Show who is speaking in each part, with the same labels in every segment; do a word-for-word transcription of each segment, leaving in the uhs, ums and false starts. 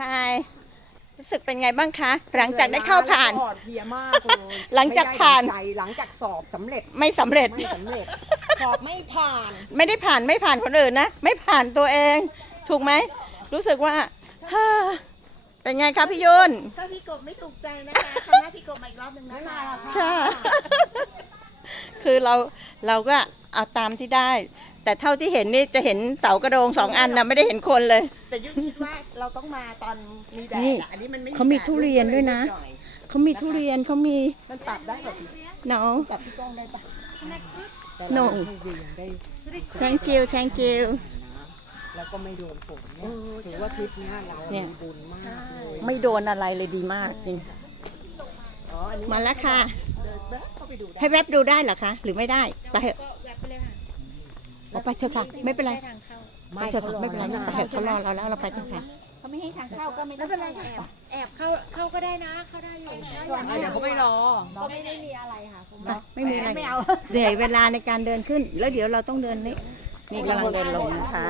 Speaker 1: ฮายรู้สึกเป็นไงบ้างคะหลังจากได้เข้าผ่าน
Speaker 2: เพลียมากเลย
Speaker 1: หลังจากผ่าน
Speaker 2: ใจหลังจากสอบสำเร็จ
Speaker 1: ไม่สำเร็จ
Speaker 2: ไม่สำเร็จสอบไม่ผ่าน
Speaker 1: ไม่ได้ผ่านไม่ผ่านคนอื่นนะไม่ผ่านตัวเองถูกไหมรู้สึกว่าฮ่าเป็นไงคะพี่ยุน
Speaker 3: ถ้าพี่กบไม่ถูกใจนะคะครั้งหน้าพี่กบมาอีกรอบหนึ่งนะคะ
Speaker 1: ค่ะ คือเราเราก็เอาตามที่ได้ แต่เท่าที่เห็นนี่จะเห็นเสากระโดงสองอันนะไม่ได้เห็นคนเลย
Speaker 3: แต่ยุ่งคิดว่าเราต้องมาตอนมีแดด
Speaker 1: นี่
Speaker 3: อะอันนี้มันไม่
Speaker 1: เขามีทุเรียนด้วยนะ
Speaker 3: หอ
Speaker 1: เขามีทุเรียนเขามี
Speaker 3: มันปรับได้แบบ
Speaker 1: น้อง
Speaker 3: ปรับที่กล้องได้ปะ
Speaker 2: แต่
Speaker 1: โน่
Speaker 2: เราให้เรียนได้
Speaker 1: thank you thank you
Speaker 2: แล้วก็ไม่โดนฝนเนี่ยถือว่าทริปหน้าเรา
Speaker 1: เนี่ย
Speaker 2: มีบุญมากเลย
Speaker 1: ไม่โดนอะไรเลยดีมากจริง
Speaker 2: อ๋ออันนี้
Speaker 1: มาแล้วค่ะ
Speaker 3: เดินแวะเข้าไปดูได้
Speaker 1: ให้แวบดูได้เหรอคะ หรือไม่ได้ไปเถอะ
Speaker 3: ก็แวะไปเลยค่ะ
Speaker 1: เอาไปเถอะค่ะ ไม่เป็นไร
Speaker 3: ใช่ทางเข้า
Speaker 1: ไปเถอะค่ะไม่เป็นไรไปเถอะเขารอเราแล้วเราไปเถอะค่ะ
Speaker 3: เขาไม่ให้ทางเข้าก็ไม่เป็นไรค่ะแอบแอบเข้าเข้าก็ได้นะเข้าได้อยู่ได้
Speaker 2: อ่ะเดี๋ยวเขาไม่รอ
Speaker 3: ก็ไม่ได้มีอะไรค่ะผม
Speaker 1: ไม่มีอะไร
Speaker 3: ไม่เอา
Speaker 1: เหนื่อยเวลาในการเดินขึ้น แล้วเดี๋ยวเราต้องเดินนี่นี่กำลังเดินลงนะคะ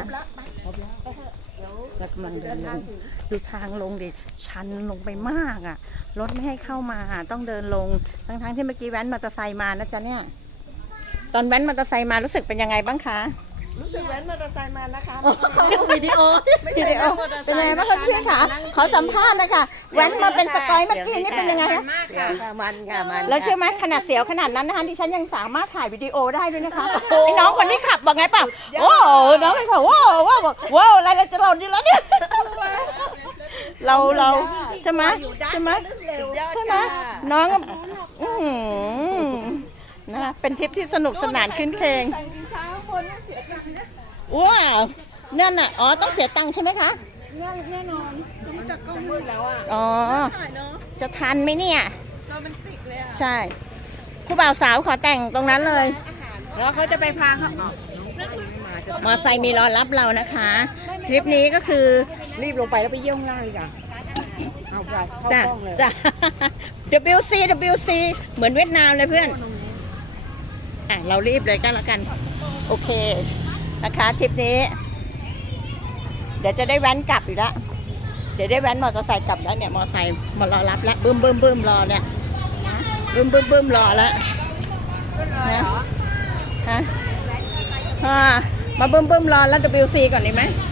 Speaker 1: เรากำลังเดินลงดูทางลงดิชันลงไปมากอ่ะรถไม่ให้เข้ามาต้องเดินลงทั้งๆที่เมื่อกี้แว้นมอเตอร์ไซค์มานะจ๊ะเนี่ยตอนแว้นมอเตอร์ไซค์มารู้สึกเป็นยังไงบ้างคะ
Speaker 3: รู้สึกแว้นมอเตอร์ไซค์มานะคะ
Speaker 1: วิดีโอวิดีโอเป็นยังไงบ้างคะพี่คะขอสัมภาษณ์นะคะแว้นมาเป็นสกอยเมื่อกี้นี่เป็นยังไงคะ
Speaker 3: เสียวค่ะมันค่ะมัน
Speaker 1: แล้วเชื่อไหมขนาดเสียวขนาดนั้นนะคะดิฉันยังสามารถถ่ายวิดีโอได้ด้วยนะคะไอ้น้องคนที่ขับบอกไงเปล่าโอ้น้องไอ้เขาว้าวว้าวบอกว้าวอะไรเราจะหล่นอยู่แล้วเนี่ยเราเราใช่ไหมใช่ไหมใช่ไหมน้องอืมนะเป็นทริปที่สนุกสนานขึ้นเพลงว้าวนั่นน่ะอ๋อต้องเสียตังค์ใช่ไหมคะ
Speaker 3: แน่นอนรู้จักกล้องมืดแล้วอ่ะ
Speaker 1: อ๋อ
Speaker 3: ถ่ายเนาะ
Speaker 1: จะทันไหมเนี่ย
Speaker 3: โรแมนติกเลยอ่ะ
Speaker 1: ใช่ผู้บ่าวสาวขอแต่งตรงนั้นเลย
Speaker 3: แล้วเขาจะไปพาเขา
Speaker 1: มอไซค์มีรอรับเรานะคะ ทริปนี้ก็คือ
Speaker 2: รีบลงไปแล้วไปเยี่ยมล่างดีกว่าเอาไปเข้า
Speaker 1: จ้ะ
Speaker 2: กล้องเลย
Speaker 1: จ้ะ ดับเบิลยู ซี ดับเบิลยู ซี เหมือนเวียดนามเลยเพื่อน อ่ะ เรารีบเลยกันแล้วกัน โอเค นะคะทริปนี้ เดี๋ยวจะได้แว้นกลับอีกแล้ว เดี๋ยวได้แว้นมอเตอร์ไซค์กลับแล้วเนี่ย มอเตอร์ไซค์มารอรับแล้วบึ้มบึ้มบึ้มรอเนี่ยบึ้มบึ้มบึ้มรอแล้วนะฮะอ่ามาบึ้มบึ้มรอแล้ว ดับเบิลยู ซี ก่อนดีไหม